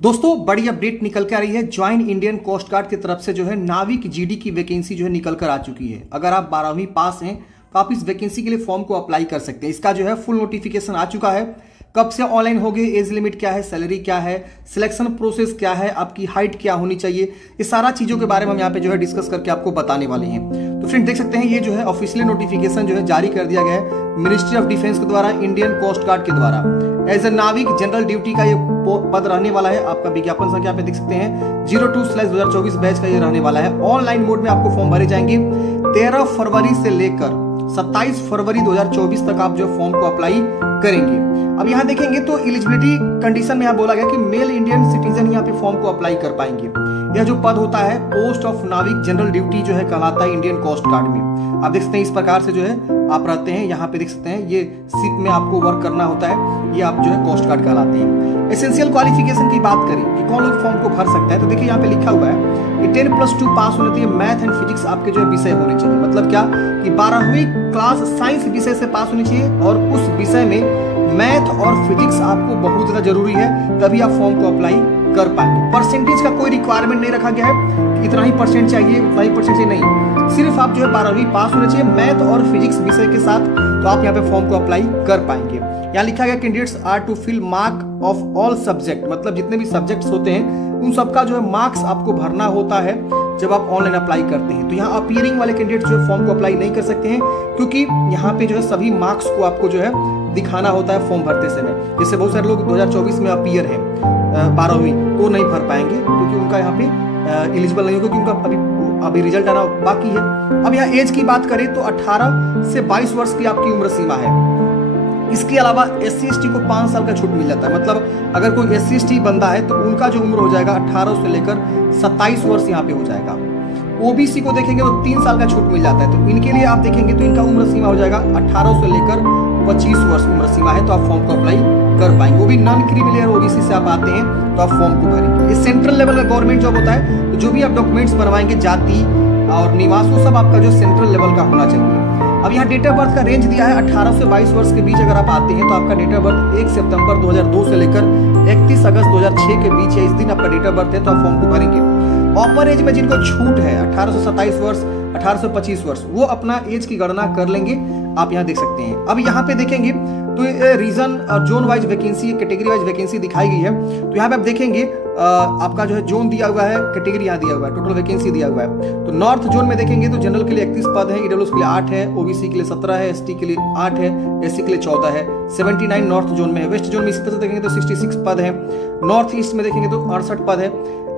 दोस्तों बड़ी अपडेट निकल के आ रही है। ज्वाइन इंडियन कोस्ट गार्ड की तरफ से जो है नाविक जीडी की वैकेंसी जो है निकल कर आ चुकी है। अगर आप 12वीं पास हैं तो आप इस वैकेंसी के लिए फॉर्म को अप्लाई कर सकते हैं। इसका जो है फुल नोटिफिकेशन आ चुका है। कब से ऑनलाइन होगी, एज लिमिट क्या है, सैलरी क्या है, सिलेक्शन प्रोसेस क्या है, आपकी हाइट क्या होनी चाहिए, ये सारा चीज़ों के बारे में हम यहाँ पे जो है डिस्कस करके आपको बताने वाले हैं। तो फ्रेंड देख सकते हैं ये जो है ऑफिशियल नोटिफिकेशन जो है जारी कर दिया गया है मिनिस्ट्री ऑफ डिफेंस के द्वारा, इंडियन कोस्ट गार्ड के द्वारा। एज ए नाविक जनरल ड्यूटी का ये पद रहने वाला है। आपका विज्ञापन संख्या पे देख सकते हैं 02/2024 बैच का ये रहने वाला है। ऑनलाइन मोड में आपको फॉर्म भरे जाएंगे। 13 फरवरी से लेकर 27 फरवरी 2024 तक आप जो फॉर्म को अप्लाई करेंगे। अब यहाँ देखेंगे तो एलिजिबिलिटी कंडीशन में यहाँ बोला गया कि मेल इंडियन सिटीजन यहाँ पे फॉर्म को अप्लाई कर पाएंगे। यह जो पद होता है पोस्ट ऑफ नाविक जनरल ड्यूटी जो है कहलाता है इंडियन कोस्ट गार्ड में। आप देख सकते हैं इस प्रकार से जो है आप रहते हैं। यहाँ पे देख सकते हैं ये शिप में आपको वर्क करना होता है। ये आप जो है कोस्ट गार्ड कहलाते हैं। एसेंशियल क्वालिफिकेशन की बात करें कि कौन लोग फॉर्म को भर सकता है, तो देखिए यहाँ पे लिखा हुआ है कि 10+2 पास होने चाहिए। मैथ एंड फिजिक्स आपके जो है विषय होने चाहिए। मतलब क्या कि 12वीं क्लास साइंस विषय से पास होनी चाहिए और उस विषय में मैथ और फिजिक्स आपको बहुत ज्यादा जरूरी है, तभी आप फॉर्म को अप्लाई कर पाएंगे। परसेंटेज का कोई रिक्वायरमेंट नहीं रखा गया है कि इतना ही परसेंट चाहिए, उतना ही परसेंट चाहिए, नहीं। सिर्फ आप जो है 12वीं पास होने चाहिए मैथ और फिजिक्स विषय के साथ, तो आप यहाँ पे फॉर्म को अप्लाई कर पाएंगे। यहाँ लिखा गया candidates are to fill mark of all subject, मतलब जितने भी सब्जेक्ट्स होते हैं उन सबका जो है मार्क्स आपको भरना होता है जब आप ऑनलाइन अप्लाई करते हैं। तो यहाँ अपीयरिंग वाले कैंडिडेट जो है फॉर्म को अप्लाई नहीं कर सकते हैं, क्योंकि यहाँ पे जो है सभी मार्क्स को आपको जो है दिखाना होता है फॉर्म भरते समय। जैसे बहुत सारे लोग 2024 में अपीयर है 12वीं, तो नहीं भर पाएंगे क्योंकि उनका यहाँ पे एलिजिबल नहीं होगा, क्योंकि उनका अभी रिजल्ट आना बाकी है। अब यहाँ एज की बात करें तो 18 से 22 वर्ष की आपकी उम्र सीमा है। इसके अलावा SC/ST को 5 साल का छूट मिल जाता है। मतलब अगर कोई SC/ST बंदा है तो उनका जो उम्र हो जाएगा 18 से लेकर 27 वर्ष यहाँ पे हो जाएगा। OBC को देखेंगे तो 3 साल का छूट मिल जाता है। तो इनके लिए आप देखेंगे तो इनका उम्र सीमा हो जाएगा 18 से लेकर 25 वर्ष उम्र सीमा है, तो आप फॉर्म को अप्लाई कर पाएंगे। वो भी नॉन क्रीमिलियर OBC से आप आते हैं तो आप फॉर्म को भरेंगे। ये सेंट्रल लेवल का गवर्नमेंट जॉब होता है, तो जो भी आप डॉक्यूमेंट्स बनवाएंगे जाति और निवास वो सब आपका जो सेंट्रल लेवल का होना चाहिए। अब यहाँ डेट ऑफ बर्थ का रेंज दिया है 18 से 22 वर्ष के बीच अगर आप आते हैं तो आपका डेट ऑफ बर्थ 1 सितंबर 2002 से लेकर 31 अगस्त 2006 के बीच है। इस दिन आपका डेट ऑफ बर्थ है, तो आप फॉर्म को भरेंगे। अपर एज में जिनको छूट है 18 से 27 वर्ष, 18 से 25 वर्ष, वो अपना एज की गणना कर लेंगे। आप यहाँ देख सकते हैं। अब यहाँ पे देखेंगे तो रीजन और zone wise vacancy, category wise vacancy दिखाई गई है। तो यहाँ पे आप देखेंगे आपका जो है जोन दिया हुआ है, कैटेगरी यहाँ दिया हुआ है, टोटल वैकेंसी दिया हुआ है। तो नॉर्थ जोन में देखेंगे तो जनरल के लिए 31 पद है, EWS के लिए 8 है, OBC के लिए 17 है, ST के लिए 8 है, SC के लिए 14 है, 79 नॉर्थ जोन में है। वेस्ट जोन में इसी तरह से देखेंगे तो 66 पद है। नॉर्थ ईस्ट में देखेंगे तो 68 पद है।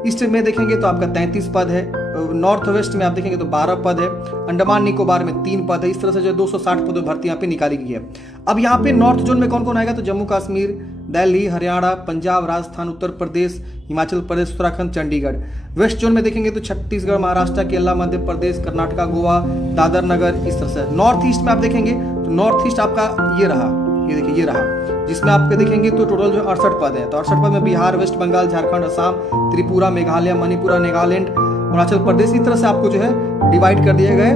ईस्ट में देखेंगे तो आपका 33 पद है। नॉर्थ वेस्ट में आप देखेंगे तो 12 पद है। अंडमान निकोबार में 3 पद है। इस तरह से जो 260 पदों भर्ती यहाँ पे निकाली गई है। अब यहाँ पे नॉर्थ जोन में कौन कौन आएगा तो जम्मू कश्मीर, दिल्ली, हरियाणा, पंजाब, राजस्थान, उत्तर प्रदेश, हिमाचल प्रदेश, उत्तराखंड, चंडीगढ़। वेस्ट जोन में देखेंगे तो छत्तीसगढ़, महाराष्ट्र, केरला, मध्य प्रदेश, कर्नाटका, गोवा, दादर नगर, इस तरह से। नॉर्थ ईस्ट में आप देखेंगे तो नॉर्थ ईस्ट आपका ये रहा, ये देखिए ये रहा, जिसमें आपके देखेंगे तो टोटल जो 68 पद है। तो 68 पद में बिहार, वेस्ट बंगाल, झारखंड, असम, त्रिपुरा, मेघालय, मणिपुर, नागालैंड, अरुणाचल प्रदेश, इस तरह से आपको जो है डिवाइड कर दिए गए,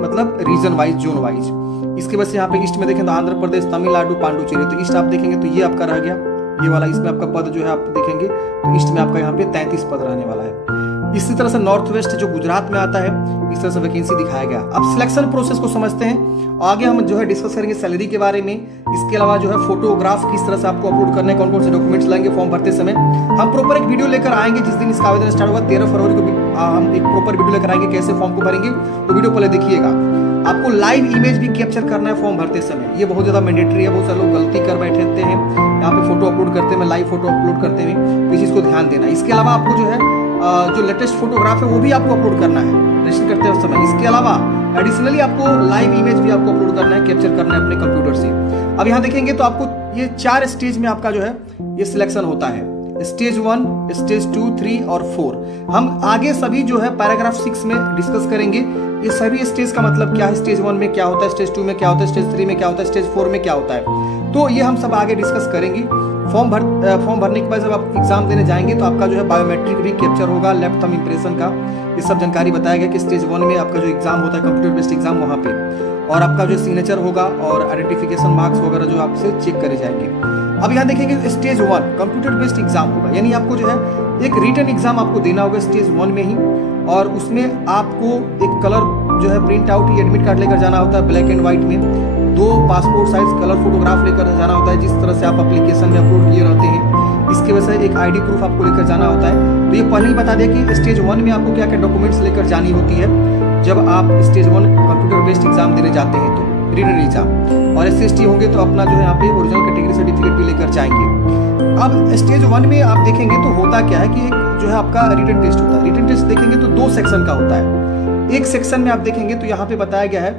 मतलब रीजन वाइज, जोन वाइज। इसके वजह से यहाँ पे ईस्ट में देखें तो आंध्र प्रदेश, तमिलनाडु, पांडुचेरी। तो ईस्ट आप देखेंगे तो ये आपका रह गया, ये वाला। इसमें आपका पद जो है आप देखेंगे तो ईस्ट में आपका यहाँ पे 33 पद रहने वाला है। इसी तरह से नॉर्थ वेस्ट जो गुजरात में आता है, इस तरह से वैकेंसी दिखाया गया। अब सिलेक्शन प्रोसेस को समझते हैं। आगे हम जो है डिस्कस करेंगे सैलरी के बारे में। इसके अलावा जो है फोटोग्राफ किस तरह से आपको अपलोड करने, कौन कौन से डॉक्यूमेंट्स लाएंगे फॉर्म भरते समय। हम प्रॉपर एक वीडियो लेकर आएंगे जिस दिन इसका आवेदन स्टार्ट होगा 13 फरवरी को भी हम एक प्रॉपर वीडियो लेकर आएंगे कैसे फॉर्म को भरेंगे। तो वीडियो पहले देखिएगा। आपको लाइव इमेज भी कैप्चर करना है फॉर्म भरते समय, ये बहुत ज्यादा मैंडेटरी है। बहुत सारे लोग गलती कर बैठे हैं यहाँ पे फोटो अपलोड करते हैं, लाइव फोटो अपलोड करते हुए, तो इस चीज को ध्यान देना। इसके अलावा आपको जो है जो लेटेस्ट फोटोग्राफ है वो भी आपको अपलोड करना है रजिस्टर करते हुए समय। इसके अलावा एडिशनली आपको लाइव इमेज भी आपको अपलोड करना है, कैप्चर करना है अपने कंप्यूटर से। अब यहाँ देखेंगे तो आपको ये 4 स्टेज में आपका जो है ये सिलेक्शन होता है। स्टेज 1, स्टेज 2, 3 और 4। हम आगे सभी जो है पैराग्राफ 6 में डिस्कस करेंगे ये सभी स्टेज का मतलब क्या है, स्टेज 1 में क्या होता है, स्टेज 2 में क्या होता है, स्टेज 3 में क्या होता है, स्टेज 4 में क्या होता है। तो ये हम सब आगे डिस्कस करेंगे। फॉर्म भरने के बाद जब आप एग्जाम देने जाएंगे तो आपका जो है बायोमेट्रिक भी कैप्चर होगा, लेफ्ट थंब इंप्रेशन का, ये सब जानकारी बताया गया कि स्टेज 1 में आपका जो एग्जाम होता है कंप्यूटर बेस्ड एग्जाम वहाँ पे, और आपका जो सिग्नेचर होगा और आइडेंटिफिकेशन मार्क्स वगैरह जो आपसे चेक करे जाएंगे। अब यहाँ देखेंगे स्टेज 1 कंप्यूटर बेस्ड एग्जाम होगा, यानी आपको जो है एक रिटन एग्जाम आपको देना होगा स्टेज 1 में ही, और उसमें आपको एक कलर जो है प्रिंट आउट एडमिट कार्ड लेकर जाना होता है ब्लैक एंड व्हाइट में, 2 पासपोर्ट साइज कलर फोटोग्राफ लेकर जाना होता है जिस तरह से आप एप्लीकेशन में अपलोड किए रहते हैं। इसके वजह से एक आईडी प्रूफ आपको लेकर जाना होता है। तो ये पहले ही बता दें कि स्टेज 1 में आपको क्या क्या डॉक्यूमेंट्स लेकर जानी होती है जब आप स्टेज 1 कंप्यूटर बेस्ड एग्जाम देने जाते हैं, तो रिटन एग्जाम। और SC/ST होंगे तो अपना जो है यहाँ पे ओरिजिनल कैटेगरी सर्टिफिकेट भी लेकर जाएंगे। अब स्टेज 1 में आप देखेंगे तो होता क्या है कि एक जो है आपका रिटन टेस्ट होता है। रिटन टेस्ट देखेंगे तो 2 सेक्शन का होता है। एक सेक्शन में आप देखेंगे तो यहाँ पे बताया गया है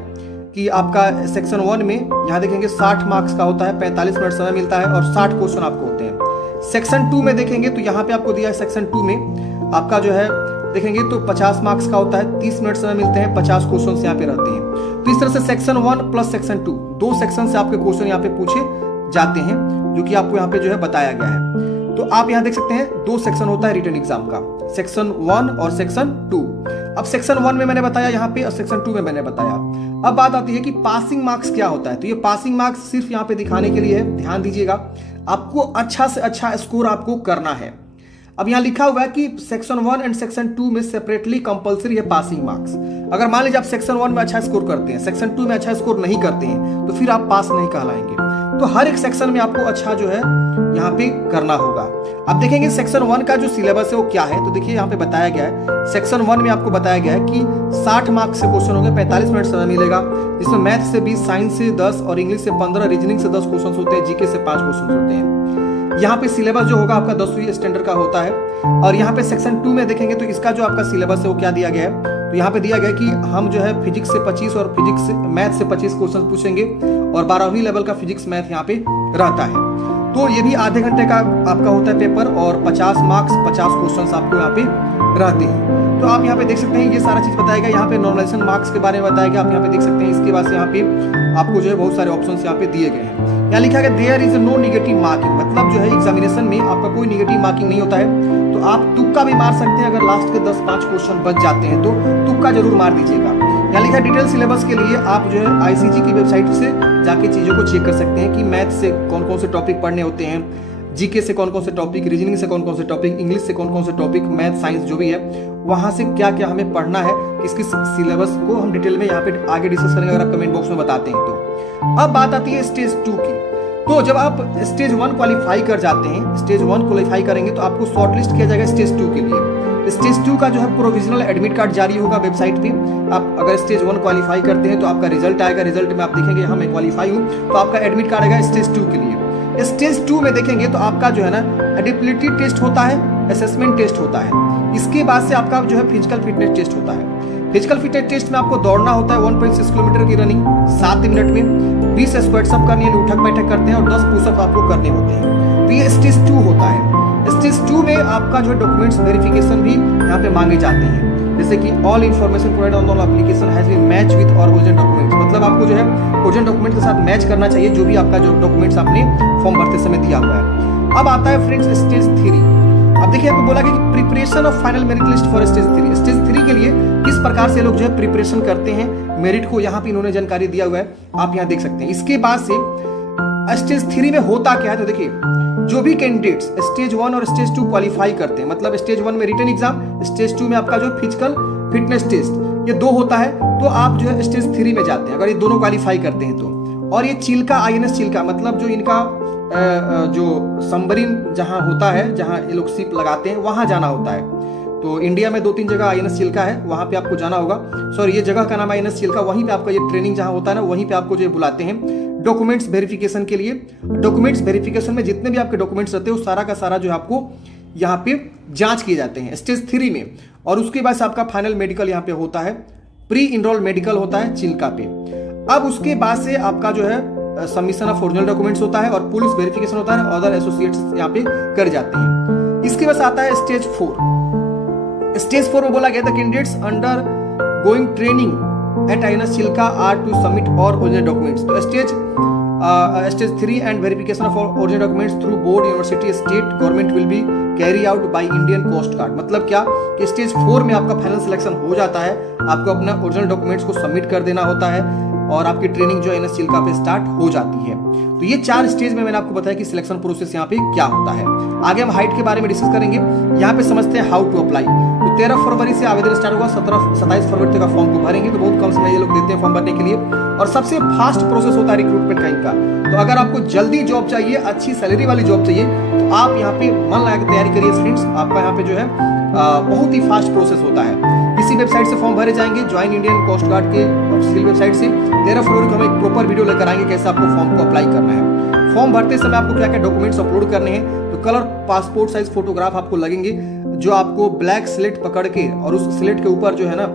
कि आपका सेक्शन 1 में यहाँ देखेंगे 60 मार्क्स का होता है, 45 मिनट समय मिलता है और 60 क्वेश्चन आपको होते हैं। सेक्शन 2 में देखेंगे तो यहाँ पे आपको दिया है सेक्शन 2 में आपका जो है देखेंगे तो 50 मार्क्स का होता है, 30 मिनट समय मिलते हैं, 50 क्वेश्चन यहाँ पे रहते हैं। तो इस तरह से सेक्शन 1 प्लस सेक्शन 2 2 सेक्शन से आपके क्वेश्चन यहाँ पे पूछे जाते हैं, जो कि आपको यहाँ पे जो है बताया गया है। तो आप यहाँ देख सकते हैं 2 सेक्शन होता है रिटन एग्जाम का, सेक्शन 1 और सेक्शन 2। अब सेक्शन 1 में मैंने बताया यहाँ पे और सेक्शन 2 में मैंने बताया। अब बात आती है कि पासिंग मार्क्स क्या होता है। तो ये पासिंग मार्क्स सिर्फ यहाँ पे दिखाने के लिए है, ध्यान दीजिएगा, आपको अच्छा से अच्छा स्कोर आपको करना है। अब यहाँ लिखा हुआ है कि सेक्शन 1 एंड सेक्शन 2 में सेपरेटली कंपलसरी है पासिंग मार्क्स। अगर मान लीजिए आप सेक्शन 1 में अच्छा स्कोर करते हैं, सेक्शन 2 में अच्छा स्कोर नहीं करते हैं, तो फिर आप पास नहीं कहलाएंगे। तो हर एक सेक्शन में आपको अच्छा जो है यहाँ पे करना होगा। अब देखेंगे सेक्शन 1 का जो सिलेबस है वो क्या है। तो देखिए यहाँ पे बताया गया है, सेक्शन 1 में आपको बताया गया है कि 60 मार्क्स से क्वेश्चन होंगे, 45 मिनट समय मिलेगा, जिसमें मैथ से 20, साइंस से 10 और इंग्लिश से 15, रीजनिंग से 10 क्वेश्चन होते हैं, जीके से 5 क्वेश्चन होते हैं। यहाँ पे सिलेबस जो होगा आपका 10वीं स्टैंडर्ड का होता है। और यहाँ पे सेक्शन 2 में देखेंगे तो इसका जो आपका सिलेबस है वो क्या दिया गया है। तो यहाँ पे दिया गया है कि हम जो है फिजिक्स से 25 और फिजिक्स मैथ से 25 क्वेश्चन पूछेंगे और 12वीं लेवल का फिजिक्स मैथ यहाँ पे रहता है। तो ये भी आधे घंटे का आपका होता है पेपर और 50 मार्क्स 50 क्वेश्चन आपको यहाँ पे रहते हैं। तो आप यहाँ पे देख सकते हैं ये सारा चीज बताएगा। यहाँ पे नॉर्मलाइजेशन मार्क्स के बारे में बताएगा, आप यहाँ पे देख सकते हैं। इसके बाद से यहाँ पे आपको जो है बहुत सारे ऑप्शन यहाँ पे दिए गए हैं। यहाँ लिखा है there is no negative marking, मतलब जो है एग्जामिनेशन में आपका कोई नेगेटिव मार्किंग नहीं होता है। तो आप तुक्का भी मार सकते हैं, अगर लास्ट के 10-5 क्वेश्चन बच जाते हैं तो तुक्का जरूर मार दीजिएगा। यहाँ लिखा है डिटेल सिलेबस के लिए आप जो है ICG की वेबसाइट से जाके चीजों को चेक कर सकते हैं कि मैथ से कौन कौन से टॉपिक पढ़ने होते हैं, जीके से कौन कौन से टॉपिक, रीजनिंग से कौन कौन से टॉपिक, इंग्लिश से कौन कौन से टॉपिक, मैथ साइंस जो भी है वहां से क्या क्या हमें पढ़ना है, किस किस सिलेबस को हम डिटेल में यहाँ पे आगे डिस्कस करेंगे अगर आप कमेंट बॉक्स में बताते हैं तो। अब बात आती है स्टेज 2 की। तो जब आप स्टेज 1 क्वालिफाई कर जाते हैं, स्टेज 1 क्वालिफाई करेंगे तो आपको शॉर्टलिस्ट किया जाएगा स्टेज 2 के लिए। स्टेज 2 का जो है प्रोविजनल एडमिट कार्ड जारी होगा वेबसाइट पे। आप अगर स्टेज 1 क्वालिफाई करते हैं तो आपका रिजल्ट आएगा, रिजल्ट में आप देखेंगे हाँ मैं क्वालिफाई हूँ, तो आपका एडमिट कार्ड आएगा स्टेज 2 के लिए। स्टेज 2 में देखेंगे तो आपका जो है ना एडिबिलिटी टेस्ट होता है, असेसमेंट टेस्ट होता है। इसके बाद से आपका जो है फिजिकल फिटनेस टेस्ट होता है। फिजिकल फिटनेस टेस्ट में आपको दौड़ना होता है 1.6 किलोमीटर की रनिंग 7 मिनट में, 20 स्क्वाट्स अप करनी है, उठक बैठक करते हैं और 10 पुशअप आपको करने होते हैं। तो ये स्टेज 2 होता है। स्टेज 2 में आपका जो है डॉक्यूमेंट्स वेरिफिकेशन भी यहाँ पे मांगे जाते हैं, जैसे कि all information provide on all application has been match with original documents, मतलब आपको जो है ओरिजिनल डॉक्यूमेंट के साथ मैच करना चाहिए जो भी आपका जो डॉक्यूमेंट्स आपने फॉर्म भरते समय दिया हुआ है। अब आता है फ्रेंड्स स्टेज 3। अब देखिए आपको बोला कि preparation of final merit list for stage 3। Stage 3 के लिए किस प्रकार से लोग जो है प्रिपरेशन करते हैं मेरिट को, यहाँ पे इन्होंने जानकारी दिया हुआ है, आप यहाँ देख सकते हैं। इसके बाद से स्टेज 3 में होता क्या है, तो देखिए जो भी कैंडिडेट्स स्टेज 1 और स्टेज 2 क्वालिफाई करते हैं, मतलब स्टेज 1 में रिटन एग्जाम, स्टेज 2 में आपका जो फिजिकल फिटनेस टेस्ट, ये 2 होता है, तो आप जो है स्टेज 3 में जाते हैं अगर ये दोनों क्वालिफाई करते हैं तो। और ये चिल्का INS चिल्का, मतलब जो इनका जो सबमरीन जहां होता है, जहां ये लोग शिप लगाते हैं वहां जाना होता है। तो इंडिया में 2-3 जगह INS चिल्का है, वहां पे आपको जाना होगा। सॉरी, ये जगह का नाम है INS चिल्का, वहीं पे आपका ये ट्रेनिंग जहां होता है ना, वहीं पे आपको जो बुलाते हैं डॉक्यूमेंट्स वेरिफिकेशन के लिए। डॉक्यूमेंट्स वेरिफिकेशन में जितने भी आपके डॉक्यूमेंट्स रहते हैं वो सारा का सारा जो है आपको यहाँ पे जांच किए जाते हैं स्टेज 3 में। और उसके बाद आपका फाइनल मेडिकल यहाँ पे होता है, प्री इनरोल मेडिकल होता है चिल्का पे। अब उसके बाद से आपका जो है सबमिशन ऑफ ओरिजिनल डॉक्यूमेंट्स होता है और पुलिस वेरिफिकेशन होता है, अदर एसोसिएट्स यहाँ पे कर जाते हैं। इसके बाद आता है स्टेज 4। स्टेज 4 में बोला गया था candidates undergoing training at INS Chilka are to submit और ओरिजिनल डॉक्यूमेंट्स। तो stage 3 and verification of original documents through board university state government will be carry out by Indian Coast Guard. मतलब क्या कि stage 4 में आपका final selection हो जाता है, आपको अपना ओरिजिनल डॉक्यूमेंट्स को सबमिट कर देना होता है, और आपकी ट्रेनिंग जो है NS चिल्का पे स्टार्ट हो जाती है। तो ये 4 स्टेज में मैंने आपको बताया कि सिलेक्शन प्रोसेस यहाँ पे क्या होता है। आगे हम हाइट के बारे में डिस्कस करेंगे। यहाँ पे समझते हैं हाउ टू अप्लाई। तो 13 फरवरी से आवेदन स्टार्ट होगा, 27 फरवरी तक फॉर्म को भरेंगे। तो बहुत कम समय ये लोग देते हैं फॉर्म भरने के लिए, और सबसे फास्ट प्रोसेस होता है रिक्रूटमेंट का इनका। तो अगर आपको जल्दी जॉब चाहिए, अच्छी सैलरी वाली जॉब चाहिए, तो आप यहाँ पे मन लगा के तैयारी करिए फ्रेंड्स। आपका यहाँ पे जो है बहुत ही फास्ट प्रोसेस होता है। इसी वेबसाइट से फॉर्म भरे जाएंगे, ज्वाइन इंडियन कोस्ट गार्ड के ऑफिशियल वेबसाइट से। 13 फरवरी को हम एक प्रॉपर वीडियो लेकर आएंगे कैसे आपको फॉर्म को अप्लाई करना है। फॉर्म भरते समय आपको क्या क्या डॉक्यूमेंट्स अपलोड करने हैं। तो कलर पासपोर्ट साइज फोटोग्राफ आपको लगेंगे, जो आपको ब्लैक स्लेट पकड़ के, और उस स्लेट के ऊपर जो है ना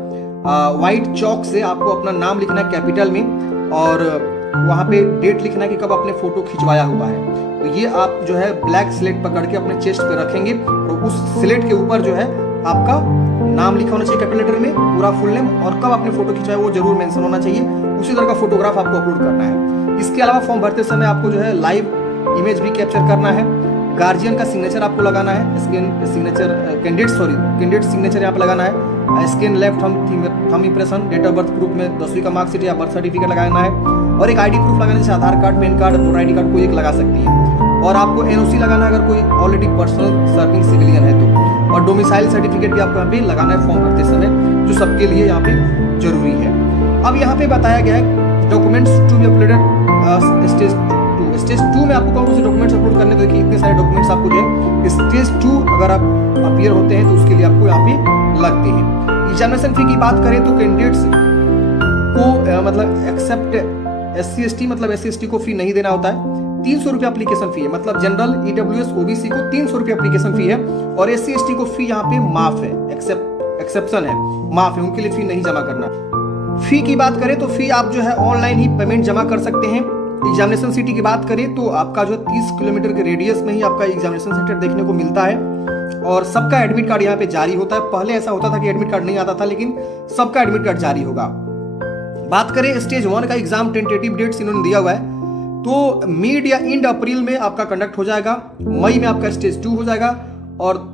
व्हाइट चौक से आपको अपना नाम लिखना है कैपिटल में, और वहाँ पे डेट लिखना है कि कब आपने फोटो खिंचवाया हुआ है। तो ये आप जो है ब्लैक स्लेट पकड़ के अपने चेस्ट पे रखेंगे, और उस स्लेट के ऊपर जो है आपका नाम लिखा होना चाहिए कैपिटल लेटर में, पूरा फुल नेम, और कब आपने फोटो खिंचाया वो जरूर मेंशन होना चाहिए। उसी तरह का फोटोग्राफ आपको अपलोड करना है। इसके अलावा फॉर्म भरते समय आपको जो है लाइव इमेज भी कैप्चर करना है। गार्जियन का सिग्नेचर आपको लगाना है, कैंडिडेट सिग्नेचर यहाँ पे लगाना है। Scan left thumb impression, date of birth proof में 10वीं का मार्कशीट या बर्थ सर्टिफिकेट लगाना है, और एक आईडी प्रूफ लगाना है, जैसे Aadhaar card, PAN card, voter ID card कोई एक लगा सकती है। और आपको NOC लगाना है अगर कोई ऑलरेडी पर्सनल सर्विंग सिविलियन है तो, और डोमिसाइल सर्टिफिकेट भी आपको यहाँ पे लगाना है फॉर्म भरते समय, जो सबके लिए यहाँ पे जरूरी है। अब यहाँ पे बताया गया है documents to be uploaded stage 2। Stage 2 में आपको कौन से डॉक्यूमेंट्स अपलोड करने, तो देखिए इतने सारे डॉक्यूमेंट्स आपको जो है स्टेज 2 अगर आप अपीयर होते हैं तो उसके लिए आपको यहाँ पे लगते हैं। एग्जामिनेशन फी की बात करें तो कैंडिडेट्स को मतलब एक्सेप्ट SC ST मतलब SC ST को फी नहीं देना होता है। 300 रुपये एप्लीकेशन फी है, मतलब जनरल EWS OBC को 300 रुपये एप्लीकेशन फी है, और SC ST को फी यहाँ पे माफ है, एक्सेप्शन है, माफ है, उनके लिए फी नहीं जमा करना। फी की बात करें तो फी आप जो है ऑनलाइन ही पेमेंट जमा कर सकते हैं। एग्जामिनेशन सिटी की बात करें तो आपका जो 30 किलोमीटर के रेडियस में ही आपका एग्जामिनेशन सेंटर देखने को मिलता है, और सबका एडमिट कार्ड यहाँ पे जारी होता है। पहले ऐसा होता था कि एडमिट कार्ड नहीं आता था, लेकिन सबका एडमिट कार्ड जारी होगा। बात करें स्टेज 1 का एग्जाम, टेंटेटिव डेट्स इन्होंने दिया हुआ है, तो मिड या एंड अप्रैल में आपका कंडक्ट हो जाएगा, मई में आपका स्टेज 2 हो जाएगा, और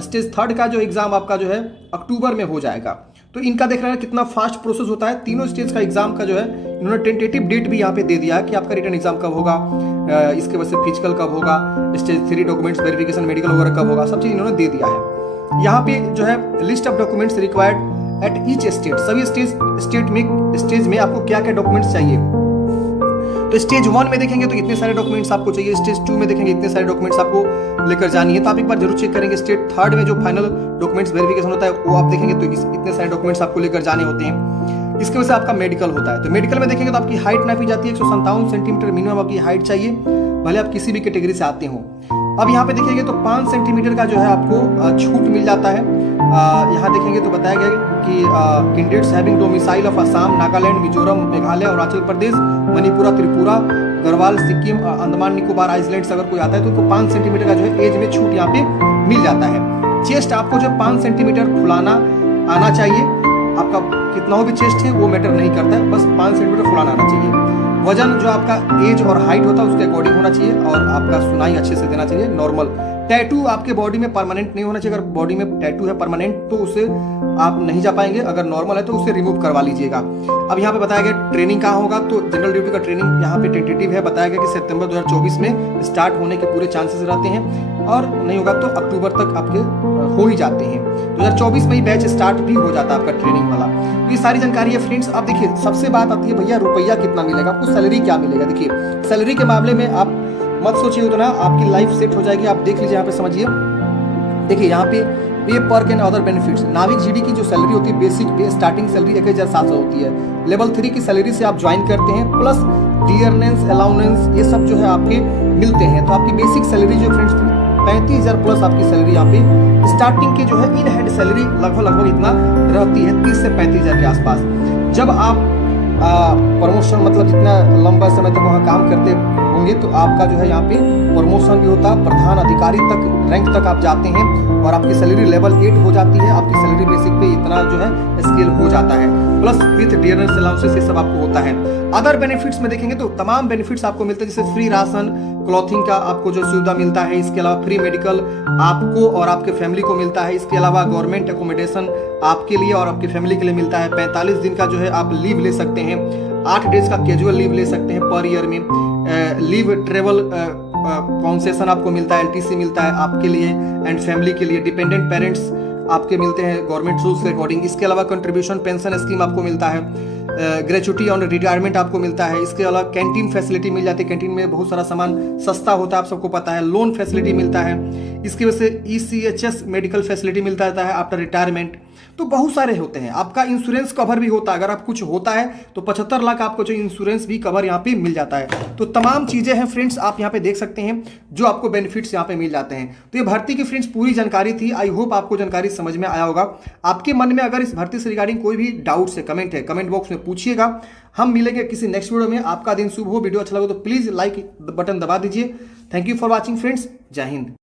स्टेज 3 का जो एग्जाम आपका जो है अक्टूबर में हो जाएगा। तो इनका देख रहे हैं कितना फास्ट प्रोसेस होता है। तीनों स्टेज का एग्जाम का जो है इन्होंने टेंटेटिव डेट भी यहाँ पे दे दिया है कि आपका रिटन एग्जाम कब होगा, इसके वजह से फिजिकल कब होगा, स्टेज 3 डॉक्यूमेंट्स वेरिफिकेशन, मेडिकल वगैरह कब होगा, सब चीज इन्होंने दे दिया है। यहाँ पे जो है list of documents required at each state, सभी स्टेज में आपको क्या क्या डॉक्यूमेंट्स चाहिए। तो स्टेज 1 में देखेंगे तो इतने सारे डॉक्यूमेंट्स आपको चाहिए, स्टेज 2 में देखेंगे इतने सारे डॉक्यूमेंट्स आपको लेकर जानी है। तो आप एक बार जरूर चेक करेंगे। स्टेज 3 में जो फाइनल डॉक्यूमेंट्स वेरिफिकेशन होता है वो आप देखेंगे तो इतने सारे डॉक्यूमेंट्स आपको लेकर जाने होते हैं। इसके वजह से आपका मेडिकल होता है। तो मेडिकल में देखेंगे तो आपकी हाइट नापी जाती है, 157 सेंटीमीटर मिनिमम आपकी हाइट चाहिए, भले आप किसी भी कैटेगरी से आते हो। अब यहाँ पे देखेंगे तो 5 सेंटीमीटर का जो है आपको छूट मिल जाता है। यहाँ देखेंगे तो बताया गया कि candidates having domicile of Assam, Nagaland, Mizoram, Meghalaya, Arunachal Pradesh, Manipura, Tripura, Garhwal, Sikkim, Andaman Nicobar islands अगर कोई आता है तो उनको 5 सेंटीमीटर का जो है एज में छूट यहाँ पे मिल जाता है। चेस्ट आपको जो 5 सेंटीमीटर फुलाना आना चाहिए, आपका कितना हो भी चेस्ट है वो मैटर नहीं करता है, बस 5 सेंटीमीटर फुलाना आना चाहिए। वजन जो आपका एज और हाइट होता है उसके अकॉर्डिंग होना चाहिए, और आपका सुनाई अच्छे से देना चाहिए, नॉर्मल। टैटू आपके बॉडी में परमानेंट नहीं होना चाहिए। अगर बॉडी में टैटू है परमानेंट तो उसे आप नहीं जा पाएंगे, अगर नॉर्मल है तो उसे रिमूव करवा लीजिएगा। अब यहाँ पे बताया गया ट्रेनिंग कहाँ होगा, तो जनरल ड्यूटी का ट्रेनिंग यहाँ पे टेंटेटिव है, बताया गया कि सितंबर 2024 में स्टार्ट होने के पूरे चांसेस रहते हैं, और नहीं होगा तो अक्टूबर तक आपके हो ही जाते हैं। 2024 में ही बैच स्टार्ट भी हो जाता है आपका ट्रेनिंग वाला। तो ये सारी जानकारी है फ्रेंड्स। अब देखिए सबसे बात आती है भैया रुपया कितना मिलेगा, आपको सैलरी क्या मिलेगा। देखिए सैलरी के मामले में आप मत सोचिए उतना, आपकी लाइफ सेट हो जाएगी। आप देख लीजिए यहाँ पे, समझिए, देखिए यहाँ पे पे पर्क एंड अदर बेनिफिट्स। नाविक जीडी की जो सैलरी होती है, बेसिक पे स्टार्टिंग सैलरी 1700 होती है। लेवल 3 की सैलरी से आप ज्वाइन करते हैं, प्लस डियरनेंस, अलाउंस, ये सब जो है आपके मिलते हैं। तो आपकी बेसिक सैलरी जो फ्रेंड्स 35,000 प्लस आपकी सैलरी यहाँ पे स्टार्टिंग की जो है इन हैंड सैलरी लगभग इतना रहती है, 30 से 35,000 के आसपास। जब आप प्रमोशन मतलब जितना लंबा समय तक वहाँ काम करते होंगे होंगे तो आपका जो है यहाँ पे प्रमोशन भी होता है, प्रधान अधिकारी तक रैंक तक आप जाते हैं और आपकी सैलरी लेवल 8 हो जाती है। आपकी सैलरी बेसिक पे इतना जो है स्केल हो जाता है, प्लस विथ डियरनेस अलाउंसेस ये सब आपको होता है। अदर बेनिफिट्स में देखेंगे तो तमाम बेनिफिट्स आपको मिलते हैं, जैसे फ्री राशन, क्लॉथिंग का आपको जो सुविधा मिलता है, इसके अलावा फ्री मेडिकल आपको और आपके फैमिली को मिलता है। इसके अलावा गवर्नमेंट एकोमोडेशन आपके लिए और आपकी फैमिली के लिए मिलता है। 45 दिन का जो है आप लीव ले सकते हैं, 8 डेज का कैजुअल लीव ले सकते हैं पर ईयर में। लीव ट्रेवल कॉन्सेशन आपको मिलता है, LTC मिलता है आपके लिए एंड फैमिली के लिए। डिपेंडेंट पेरेंट्स आपके मिलते हैं गवर्नमेंट रूल्स के अकॉर्डिंग। इसके अलावा कंट्रीब्यूशन पेंशन स्कीम आपको मिलता है, ग्रेचुटी ऑन रिटायरमेंट आपको मिलता है। इसके अलावा कैंटीन फैसिलिटी मिल जाती है, कैंटीन में बहुत सारा सामान सस्ता होता है, आप सबको पता है। लोन फैसिलिटी मिलता है, इसकी वजह से ECHS मेडिकल फैसिलिटी मिलता रहता है आफ्टर रिटायरमेंट। तो बहुत सारे होते हैं। आपका इंश्योरेंस कवर भी होता है, अगर आप कुछ होता है तो 75 लाख आपको जो इंश्योरेंस भी कवर यहाँ पे मिल जाता है। तो तमाम चीजें हैं फ्रेंड्स, आप यहाँ पे देख सकते हैं जो आपको बेनिफिट्स यहाँ पे मिल जाते हैं। तो ये भर्ती की फ्रेंड्स पूरी जानकारी थी। आई होप आपको जानकारी समझ में आया होगा। आपके मन में अगर इस भर्ती से रिगार्डिंग कोई भी डाउट्स है, कमेंट है, कमेंट बॉक्स में पूछिएगा। हम मिलेंगे किसी नेक्स्ट वीडियो में। आपका दिन शुभ हो। वीडियो अच्छा लगे तो प्लीज लाइक बटन दबा दीजिए। Thank you for watching friends. जय हिंद।